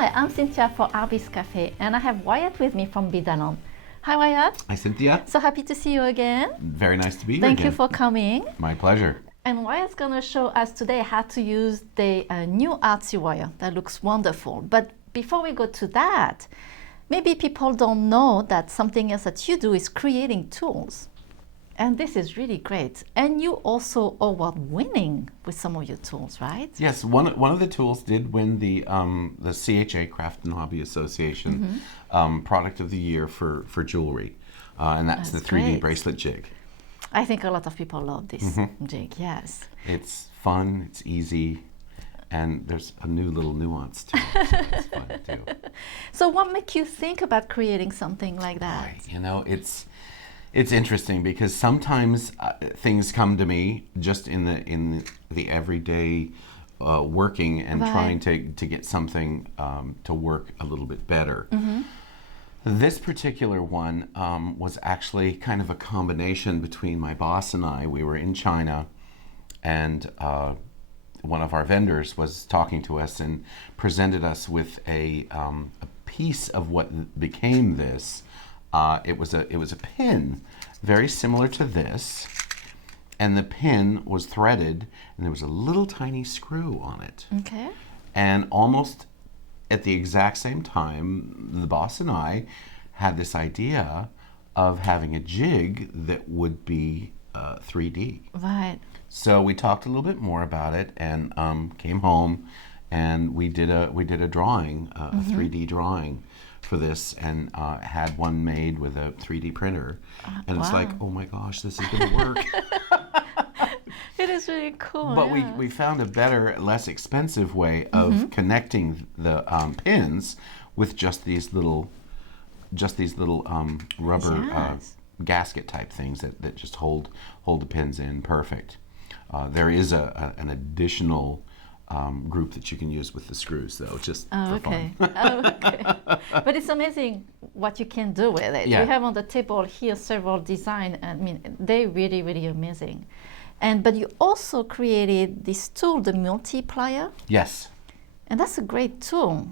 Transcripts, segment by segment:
Hi, I'm Cynthia for Artbeads Cafe, and I have Wyatt with me from Beadalon. Hi, Wyatt. Hi, Cynthia. So happy to see you again. Very nice to be here Thank again. you for coming. My pleasure. And Wyatt's going to show us today how to use the new Artsy Wire. That looks wonderful. But before we go to that, maybe people don't know that something else that you do is creating tools. And this is really great. And you also award-winning with some of your tools, right? Yes, one of the tools did win the CHA Craft and Hobby Association Product of the Year for jewelry, and that's the 3D great. Bracelet Jig. I think a lot of people love this jig, yes. It's fun, it's easy, and there's a new little nuance to it, so it's fun too. So what makes you think about creating something like that? Right, you know, it's interesting because sometimes things come to me just in the everyday working and trying to get something to work a little bit better. This particular one was actually kind of a combination between my boss and I. We were in China, and one of our vendors was talking to us and presented us with a piece of what became this. It was a pin, very similar to this, and the pin was threaded, and there was a little tiny screw on it. Okay. And almost at the exact same time, the boss and I had this idea of having a jig that would be 3D. Right. So we talked a little bit more about it, and came home, and we did a drawing, a 3D drawing for this, and had one made with a 3D printer, and it's like, oh my gosh, this is going to work. It is really cool. But we found a better, less expensive way of connecting the pins with just these little rubber gasket type things that just hold the pins in perfect. There is an additional group that you can use with the screws, though, just for fun. Okay. But it's amazing what you can do with it. Yeah. We have on the table here several designs. I mean, they're really, really amazing. But you also created this tool, the multiplier. Yes. And that's a great tool.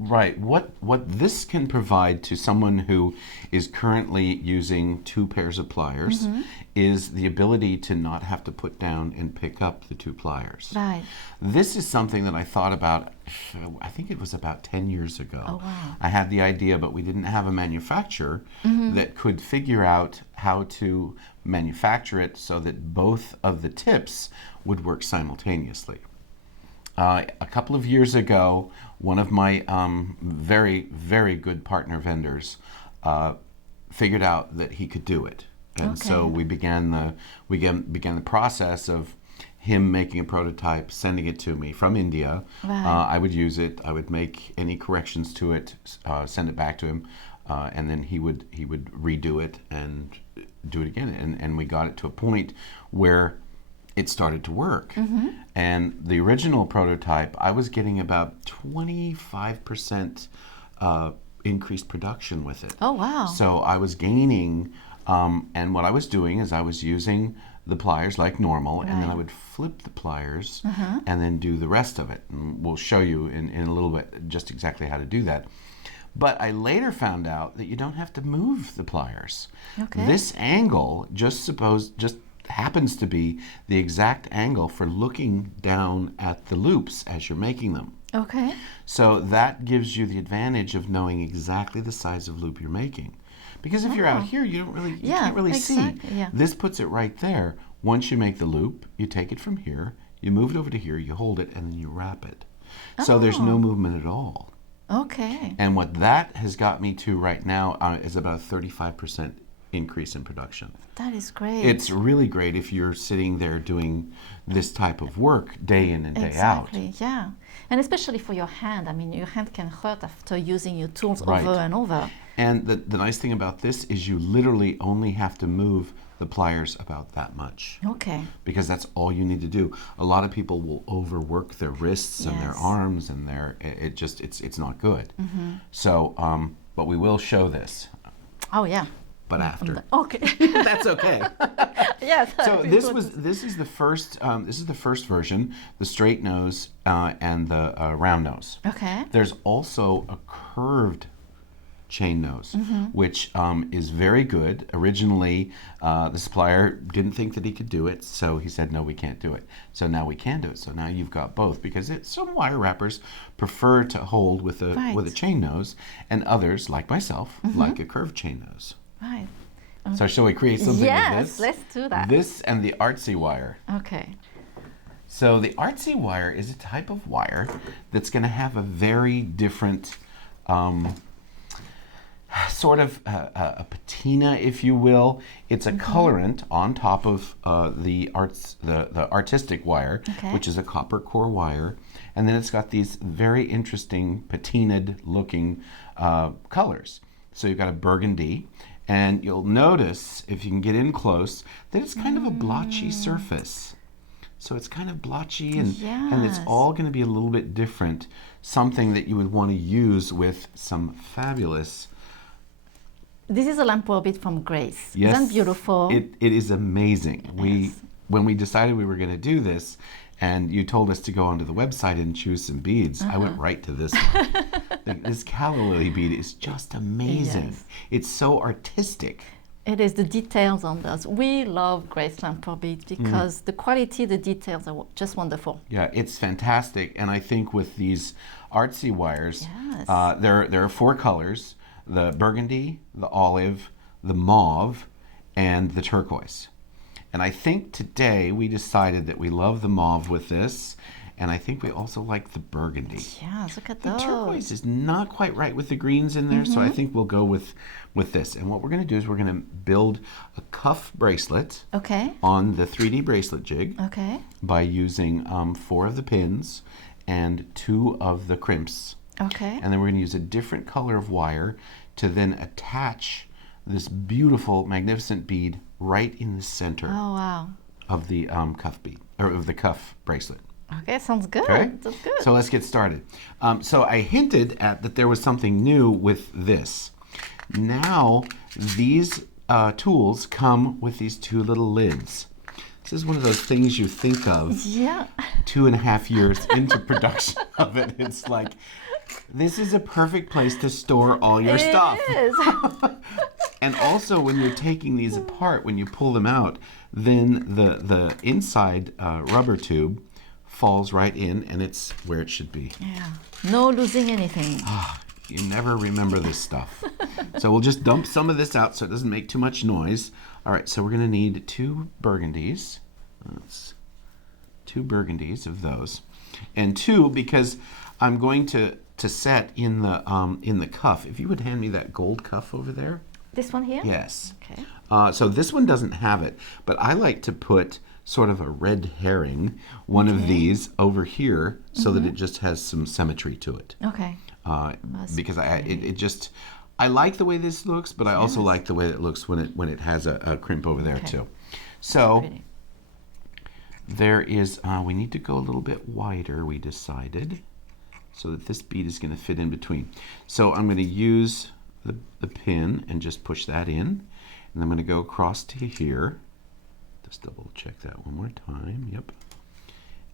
Right. What this can provide to someone who is currently using two pairs of pliers is the ability to not have to put down and pick up the two pliers. Right. This is something that I thought about, I think it was about 10 years ago. Oh, wow. I had the idea, but we didn't have a manufacturer that could figure out how to manufacture it so that both of the tips would work simultaneously. A couple of years ago, one of my very, very good partner vendors figured out that he could do it. And so we began the process of him making a prototype, sending it to me from India. Right. I would use it. I would make any corrections to it, send it back to him, and then he would redo it and do it again. And we got it to a point where it started to work. And the original prototype, I was getting about 25% increased production with it. Oh, wow. So I was gaining, and what I was doing is I was using the pliers like normal, and then I would flip the pliers and then do the rest of it. And we'll show you in a little bit just exactly how to do that. But I later found out that you don't have to move the pliers. Okay. This angle just happens to be the exact angle for looking down at the loops as you're making them. Okay. So that gives you the advantage of knowing exactly the size of loop you're making. Because if you're out here, you can't really see. Yeah. This puts it right there. Once you make the loop, you take it from here, you move it over to here, you hold it, and then you wrap it. So there's no movement at all. Okay. And what that has got me to right now is about a 35% increase in production. That is great. It's really great if you're sitting there doing this type of work day in and day out. Exactly, yeah. And especially for your hand. I mean, your hand can hurt after using your tools Right. over and over. And the nice thing about this is you literally only have to move the pliers about that much. Okay. Because that's all you need to do. A lot of people will overwork their wrists and their arms, and it's not good. So, but we will show this. Oh, yeah. but after. Okay. That's okay. Yes. So this is the first version, the straight nose and the round nose. Okay. There's also a curved chain nose, which is very good. Originally, the supplier didn't think that he could do it, so he said, no, we can't do it. So now we can do it. So now you've got both, because some wire wrappers prefer to hold with a chain nose, and others, like myself, like a curved chain nose. Right. So shall we create something with this? Yes, let's do that. This and the Artsy Wire. Okay. So the Artsy Wire is a type of wire that's going to have a very different sort of a patina, if you will. It's a colorant on top of the artistic wire, which is a copper core wire, and then it's got these very interesting patinaed looking colors. So you've got a burgundy, and you'll notice, if you can get in close, that it's kind of a blotchy surface. So it's kind of blotchy, and it's all going to be a little bit different, something that you would want to use with some fabulous. This is a lamp orbit from Grace. Yes, Isn't it beautiful? It is amazing. When we decided we were going to do this, and you told us to go onto the website and choose some beads, I went right to this one. This calla lily bead is just amazing. Yes. It's so artistic. It is the details on those. We love Grace lamp orbits because the quality, the details are just wonderful. Yeah, it's fantastic. And I think with these Artsy wires, there are 4 colors: the burgundy, the olive, the mauve, and the turquoise. And I think today we decided that we love the mauve with this, and I think we also like the burgundy. Yeah, look at The those. turquoise is not quite right with the greens in there, so I think we'll go with this. And what we're going to do is we're going to build a cuff bracelet on the 3D bracelet jig by using 4 of the pins and 2 of the crimps. And then we're going to use a different color of wire to then attach this beautiful, magnificent bead right in the center of the cuff bead, or of the cuff bracelet. Okay, sounds good. Okay? That's good. So let's get started. So I hinted at that there was something new with this. Now these tools come with these 2 little lids. This is one of those things you think of 2.5 years into production of it. It's like, this is a perfect place to store all your stuff. It is. And also, when you're taking these apart, when you pull them out, then the inside rubber tube falls right in, and it's where it should be. Yeah. No losing anything. You never remember this stuff. So we'll just dump some of this out so it doesn't make too much noise. All right, so we're going to need 2 burgundies. That's 2 burgundies of those. And 2, because I'm going to set in the cuff. If you would hand me that gold cuff over there. This one here? Yes. Okay. So this one doesn't have it, but I like to put sort of a red herring, one of these over here, so that it just has some symmetry to it. Okay. Because I like the way this looks, but I also like the way it looks when it has a crimp over there too. So there is, we need to go a little bit wider, we decided, so that this bead is going to fit in between. So I'm going to use the pin and just push that in, and I'm going to go across to here. Just double check that one more time. Yep.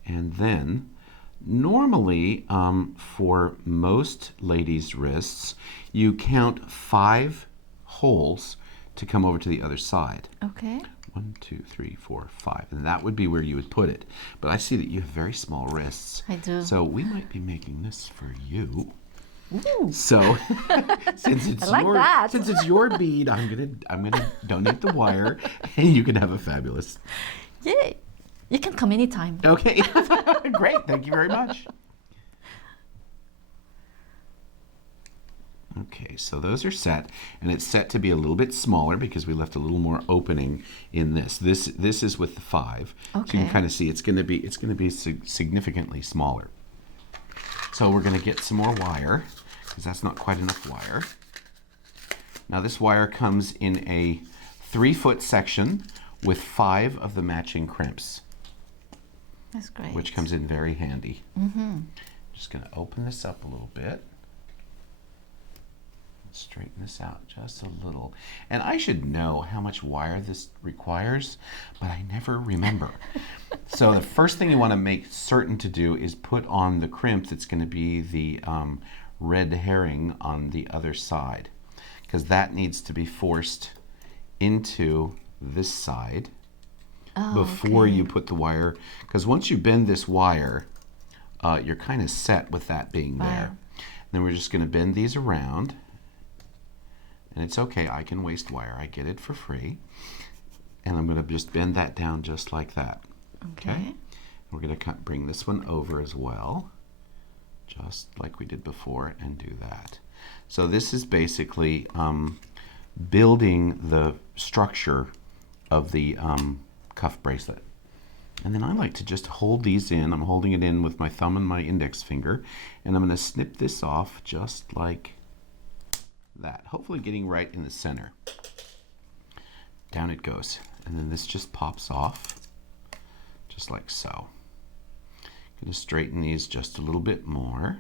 And then normally for most ladies' wrists, you count 5 holes to come over to the other side. Okay. 1, 2, 3, 4, 5, and that would be where you would put it. But I see that you have very small wrists. I do. So we might be making this for you. Ooh. So since it's your bead, I'm gonna donate the wire, and you can have a fabulous. Yay! You can come anytime. Okay, great. Thank you very much. Okay, so those are set, and it's set to be a little bit smaller because we left a little more opening in this. This is with the 5, so you can kind of see it's going to be significantly smaller. So we're going to get some more wire, because that's not quite enough wire. Now this wire comes in a 3-foot section with 5 of the matching crimps. That's great. Which comes in very handy. Just going to open this up a little bit. straighten this out just a little. And I should know how much wire this requires, but I never remember. So the first thing you want to make certain to do is put on the crimp that's going to be the red herring on the other side, because that needs to be forced into this side before you put the wire, because once you bend this wire, you're kind of set with that being there. Then we're just going to bend these around, and it's okay, I can waste wire, I get it for free. And I'm going to just bend that down just like that. Okay. We're going to bring this one over as well, just like we did before, and do that. So this is basically building the structure of the cuff bracelet. And then I like to just hold these in. I'm holding it in with my thumb and my index finger, and I'm going to snip this off just like that, hopefully getting right in the center. Down it goes, and then this just pops off just like so. Going to straighten these just a little bit more,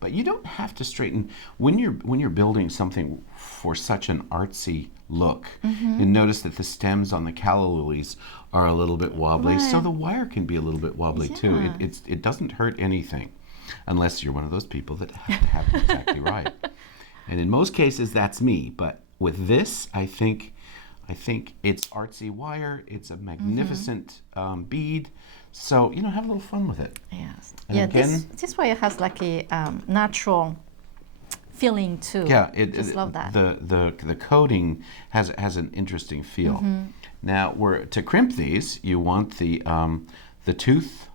but you don't have to straighten when you're building something for such an artsy look. You notice that the stems on the calla lilies are a little bit wobbly, so the wire can be a little bit wobbly too. It doesn't hurt anything, unless you're one of those people that have to have it exactly right. And in most cases, that's me. But with this, I think it's artsy wire. It's a magnificent bead. So, you know, have a little fun with it. Yes. And yeah, again, this wire has like a natural feeling too. Yeah, just love that. The coating has an interesting feel. Now, to crimp these, you want the tooth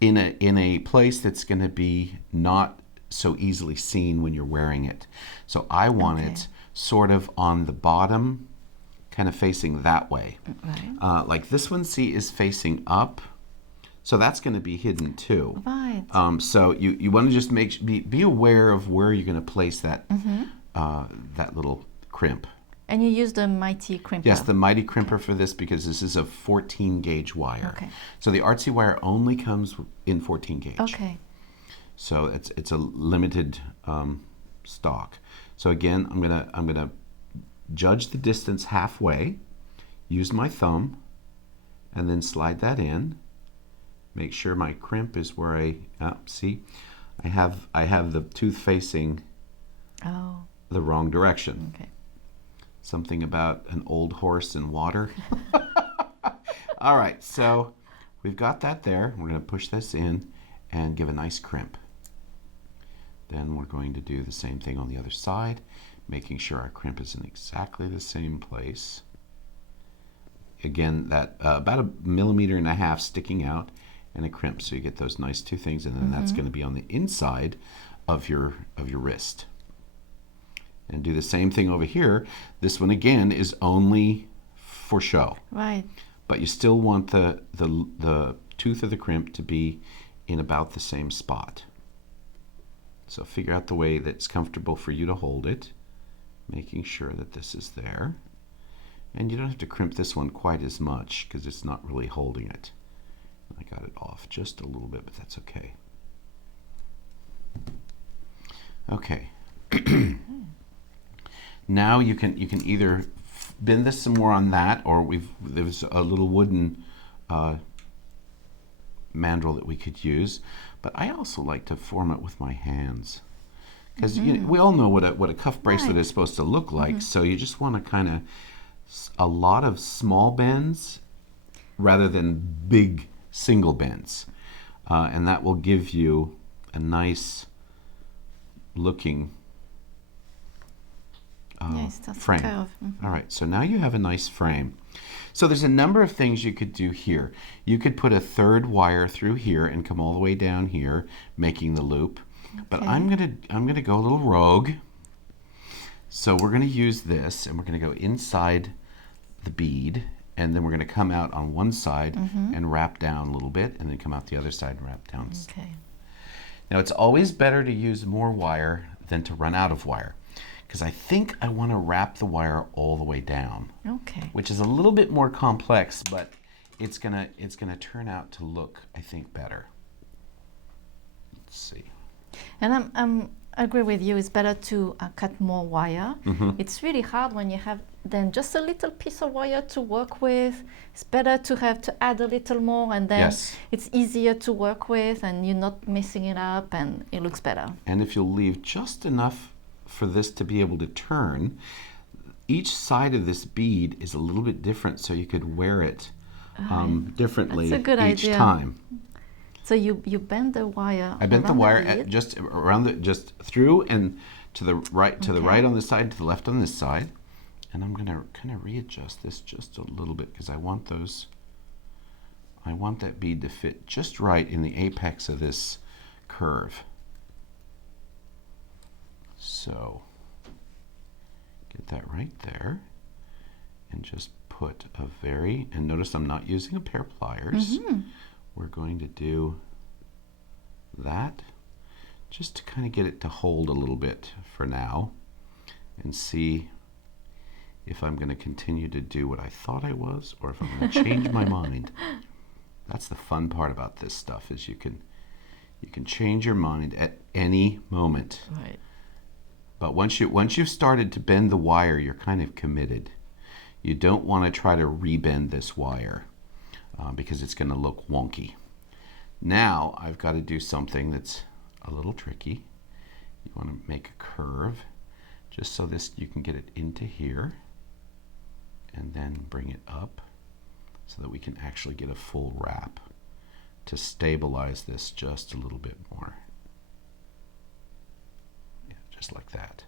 in a place that's going to be not so easily seen when you're wearing it. So I want it sort of on the bottom, kind of facing that way. Like this one, see, is facing up, so that's going to be hidden too. So you want to just be aware of where you're going to place that that little crimp. And you use the Mighty Crimper. Yes, the Mighty Crimper for this, because this is a 14 gauge wire. So the Artsy wire only comes in 14 gauge. So it's a limited stock. So again, I'm gonna judge the distance halfway, use my thumb, and then slide that in. Make sure my crimp is where see, I have the tooth facing the wrong direction. Something about an old horse and water. All right, so we've got that there. We're going to push this in and give a nice crimp. Then we're going to do the same thing on the other side, making sure our crimp is in exactly the same place. Again, that about 1.5 millimeters sticking out, and a crimp, so you get those nice two things, and then that's going to be on the inside of your wrist. And do the same thing over here. This one again is only for show. But you still want the tooth of the crimp to be in about the same spot. So figure out the way that's comfortable for you to hold it, making sure that this is there. And you don't have to crimp this one quite as much because it's not really holding it. I got it off just a little bit, but that's okay. Okay. Now you can either bend this some more on that, or there's a little wooden mandrel that we could use. But I also like to form it with my hands, because we all know what a cuff bracelet is supposed to look like. So you just want to kind of a lot of small bends rather than big single bends, and that will give you a nice looking frame. All right, so now you have a nice frame. So there's a number of things you could do here. You could put a third wire through here and come all the way down here, making the loop. But I'm gonna go a little rogue. So we're gonna use this, and we're gonna go inside the bead, and then we're gonna come out on one side and wrap down a little bit, and then come out the other side and wrap down. Now it's always better to use more wire than to run out of wire, because I think I want to wrap the wire all the way down. Which is a little bit more complex, but it's gonna turn out to look, I think, better. Let's see. And I'm I agree with you. It's better to cut more wire. It's really hard when you have then just a little piece of wire to work with. It's better to have to add a little more, and then it's easier to work with, and you're not messing it up, and it looks better. And if you'll leave just enough for this to be able to turn, each side of this bead is a little bit different, so you could wear it differently each time. So you bend the wire. I bent the wire just around just through and to the right, to the right on this side, to the left on this side, and I'm gonna kind of readjust this just a little bit because I want that bead to fit just right in the apex of this curve. So get that right there, and just put a and notice I'm not using a pair of pliers. We're going to do that just to kind of get it to hold a little bit for now, and see if I'm going to continue to do what I thought I was, or if I'm going to change my mind. That's the fun part about this stuff, is you can change your mind at any moment. Right. But once you've started to bend the wire, you're kind of committed. You don't want to try to rebend this wire because it's going to look wonky. Now I've got to do something that's a little tricky. You want to make a curve just so you can get it into here, and then bring it up so that we can actually get a full wrap to stabilize this just a little bit more. Yeah, just like that.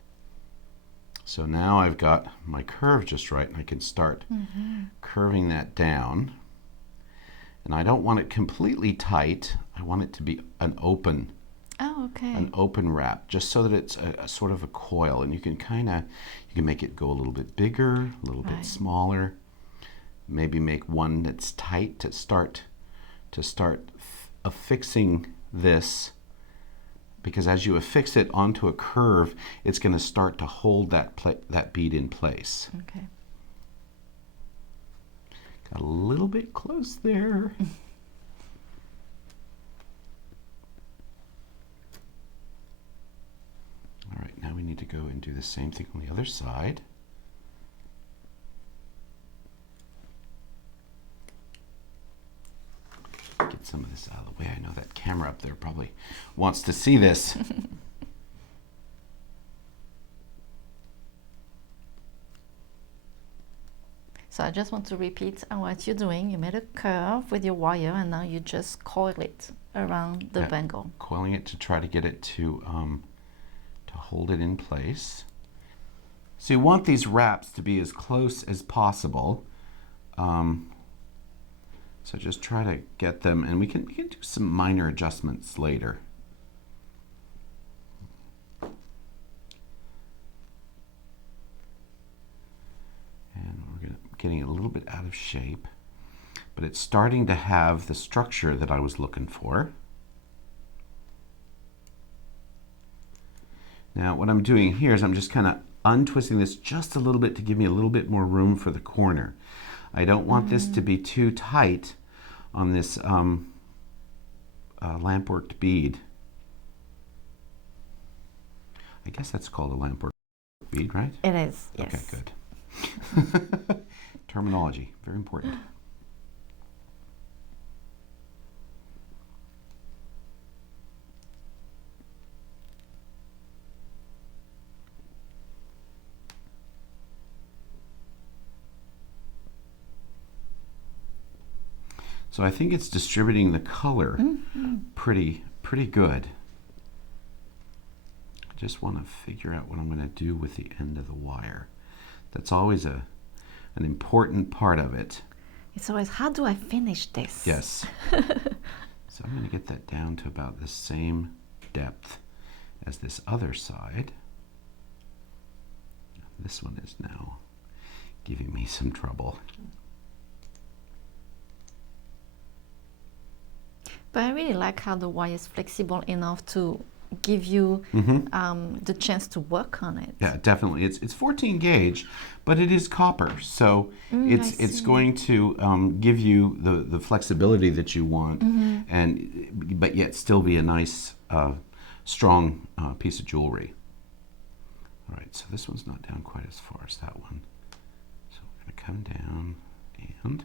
So now I've got my curve just right, and I can start curving that down. And I don't want it completely tight. I want it to be an open wrap, just so that it's a sort of a coil, and you can make it go a little bit bigger, a little bit smaller. Maybe make one that's tight to start affixing this, because as you affix it onto a curve, it's going to start to hold that bead in place. Okay. Got a little bit close there. All right, now we need to go and do the same thing on the other side. Get some of this out of the way. I know that camera up there probably wants to see this. So I just want to repeat what you're doing. You made a curve with your wire, and now you just coil it around the bangle. Coiling it to try to get it to hold it in place. So you want these wraps to be as close as possible. So just try to get them, and we can do some minor adjustments later. And we're getting it a little bit out of shape, but it's starting to have the structure that I was looking for. Now what I'm doing here is I'm just kind of untwisting this just a little bit to give me a little bit more room for the corner. I don't want this to be too tight on this lampworked bead. I guess that's called a lampworked bead, right? It is, yes. Okay, good. Terminology, very important. So I think it's distributing the color pretty good. I just want to figure out what I'm going to do with the end of the wire. That's always an important part of it. It's always, how do I finish this? Yes. So I'm going to get that down to about the same depth as this other side. This one is now giving me some trouble. But I really like how the wire is flexible enough to give you the chance to work on it. Yeah, definitely. It's 14 gauge, but it is copper, so it's going to give you the flexibility that you want, but yet still be a nice strong piece of jewelry. All right, so this one's not down quite as far as that one. So we're going to come down, and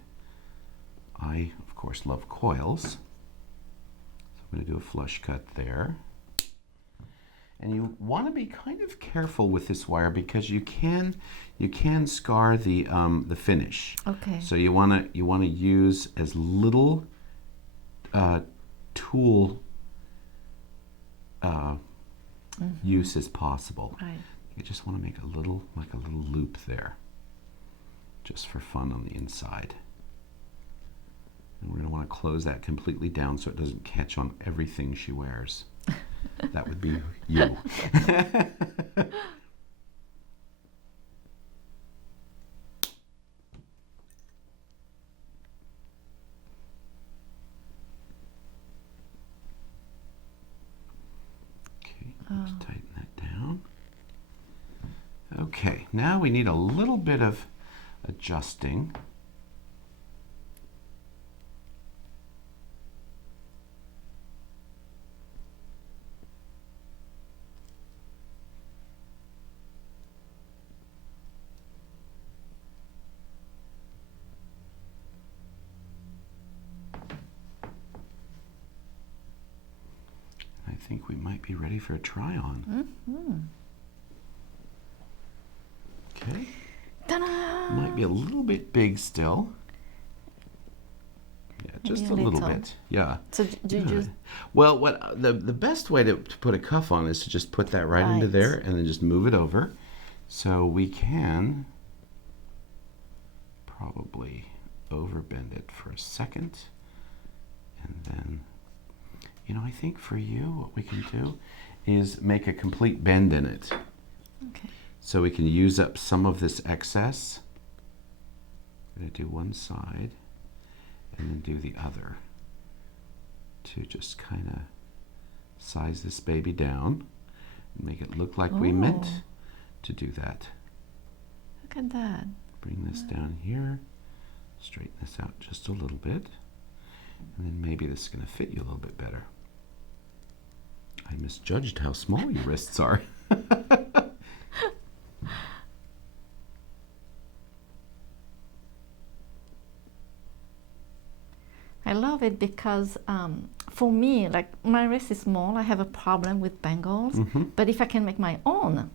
I, of course, love coils. So I'm going to do a flush cut there. And you want to be kind of careful with this wire because you can scar the finish. Okay. So you want to use as little tool use as possible. Right. You just want to make a little loop there, just for fun on the inside. And we're going to want to close that completely down so it doesn't catch on everything she wears. That would be you. Okay, let's tighten that down. Okay, now we need a little bit of adjusting. I think we might be ready for a try on. Okay. Ta-da! Might be a little bit big still. Yeah, just Maybe a little little. bit. Yeah. So do you just... Well, what the best way to put a cuff on is to just put that right into there and then just move it over. So we can probably overbend it for a second, and then, you know, I think for you what we can do is make a complete bend in it. Okay. So we can use up some of this excess. I'm going to do one side and then do the other to just kind of size this baby down and make it look like we meant to do that. Look at that. Bring this down here, straighten this out just a little bit, and then maybe this is going to fit you a little bit better. I misjudged how small your wrists are. I love it because for me, like my wrist is small, I have a problem with bangles, but if I can make my own,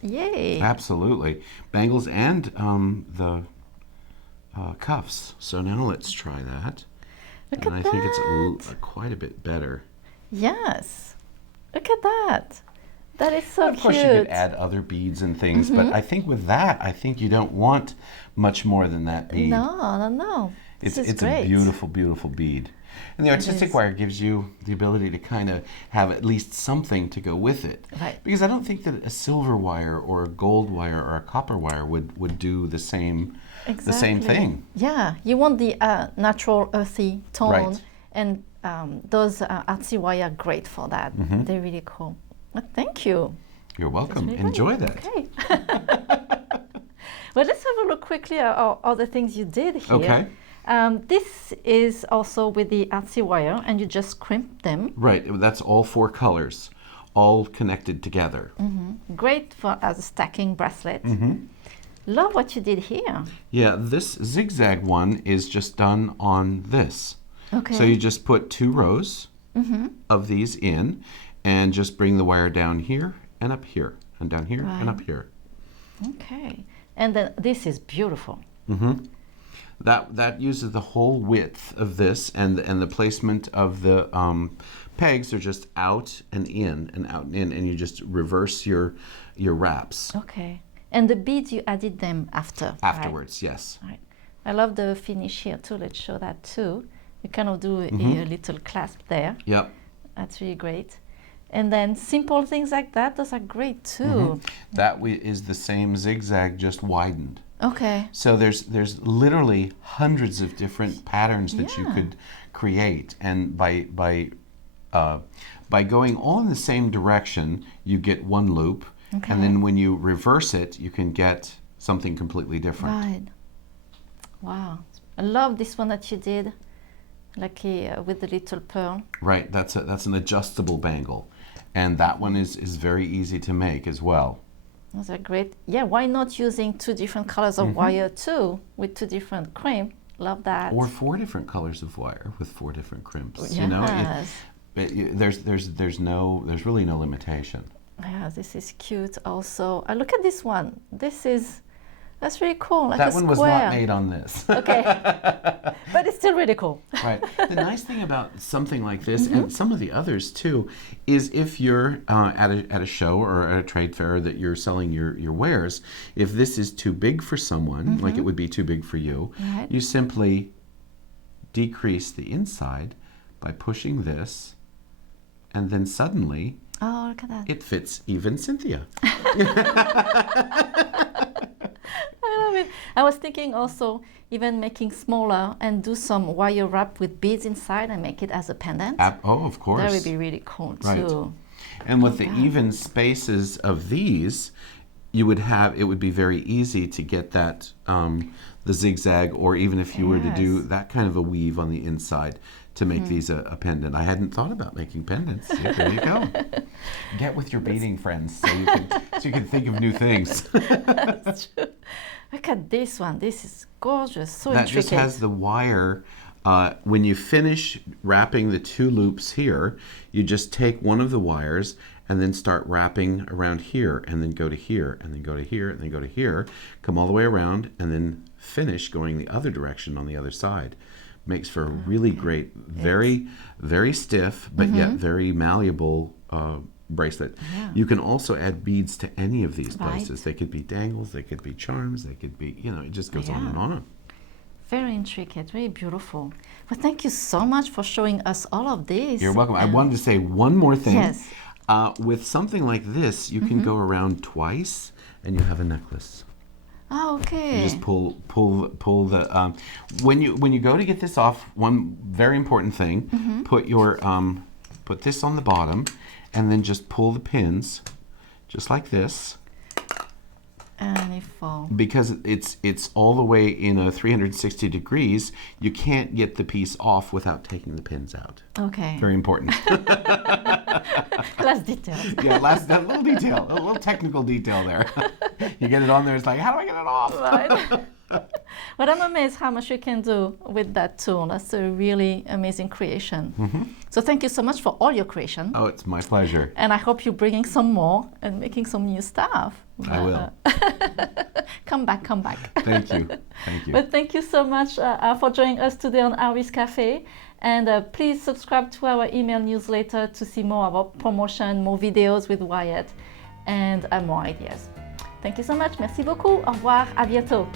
yay! Absolutely. Bangles and the cuffs. So now let's try that. Look and at I that. think it's quite a bit better. Yes. Look at that. That is so cute. Of course, you could add other beads and things, but I think with that, I think you don't want much more than that bead. No. It's great. a beautiful, beautiful bead. And the artistic wire gives you the ability to kind of have at least something to go with it. Right. Because I don't think that a silver wire or a gold wire or a copper wire would do the same thing. Yeah, you want the natural earthy tone, Right. and those Artsy Wire are great for that. They're really cool. Well, thank you. You're welcome. Really Enjoy funny. that. Okay. Well, let's have a look quickly at all the things you did here. Okay. This is also with the Artsy Wire, and you just crimp them. Right. That's all 4 colors, all connected together. Great for as a stacking bracelet. Love what you did here. Yeah, this zigzag one is just done on this. Okay. So you just put 2 rows of these in and just bring the wire down here and up here and down here and up here. Okay. And then this is beautiful. That uses the whole width of this, and the placement of the pegs are just out and in and out and in, and you just reverse your wraps. Okay. And the beads, you added them afterwards. Right? Yes. Right. I love the finish here too. Let's show that too. You kind of do a little clasp there. Yep. That's really great. And then simple things like that, those are great too. That is the same zigzag, just widened. Okay. So there's literally hundreds of different patterns that you could create, and by going all in the same direction, you get one loop, and then when you reverse it, you can get something completely different. Right. Wow. I love this one that you did, like with the little pearl. Right. That's an adjustable bangle, And that one is very easy to make as well. Those are great. Yeah, why not using 2 different colors of wire too, with 2 different crimp? Love that. Or 4 different colors of wire with 4 different crimps. Yes. You know, there's really no limitation. Yeah, this is cute also. Look at this one. That's really cool. Like that a one was square. not made on this. Okay, but it's still really cool. Right. The nice thing about something like this, and some of the others too, is if you're at a show or at a trade fair that you're selling your wares, if this is too big for someone, like it would be too big for you, Right. you simply decrease the inside by pushing this, and then suddenly Oh, look at that. it fits even Cynthia. I love it. I was thinking also even making smaller and do some wire wrap with beads inside and make it as a pendant. Oh, of course. That would be really cool too. And with the even spaces of these, it would be very easy to get that, the zigzag, or even if you were to do that kind of a weave on the inside to make these a pendant. I hadn't thought about making pendants. Yeah, there you go. Get with your beading friends so you can think of new things. That's true. Look at this one. This is gorgeous. So that intricate. just has the wire. When you finish wrapping the 2 loops here, you just take one of the wires and then start wrapping around here, and then go to here, and then go to here, and then go to here, come all the way around, and then finish going the other direction on the other side. Makes for a really great, very, very stiff, but yet very malleable bracelet. Yeah. You can also add beads to any of these Right. places. They could be dangles, they could be charms, they could be, it just goes on and on. Very intricate, very beautiful. Well, thank you so much for showing us all of this. You're welcome. I wanted to say one more thing. Yes. With something like this, you can go around twice and you have a necklace. Oh, okay. You just pull the when you go to get this off. One very important thing: put this on the bottom, and then just pull the pins, just like this. And it falls. Because it's all the way in a 360 degrees, you can't get the piece off without taking the pins out. Okay. Very important. Last details. Yeah, that little detail, a little technical detail there. You get it on there, it's like, how do I get it off? Right. But I'm amazed how much you can do with that tool. That's a really amazing creation. So thank you so much for all your creation. Oh, it's my pleasure. And I hope you're bringing some more and making some new stuff. I will. Come back. Thank you. But thank you so much for joining us today on Artbeads Cafe. And please subscribe to our email newsletter to see more about promotion, more videos with Wyatt, and more ideas. Thank you so much. Merci beaucoup. Au revoir. À bientôt.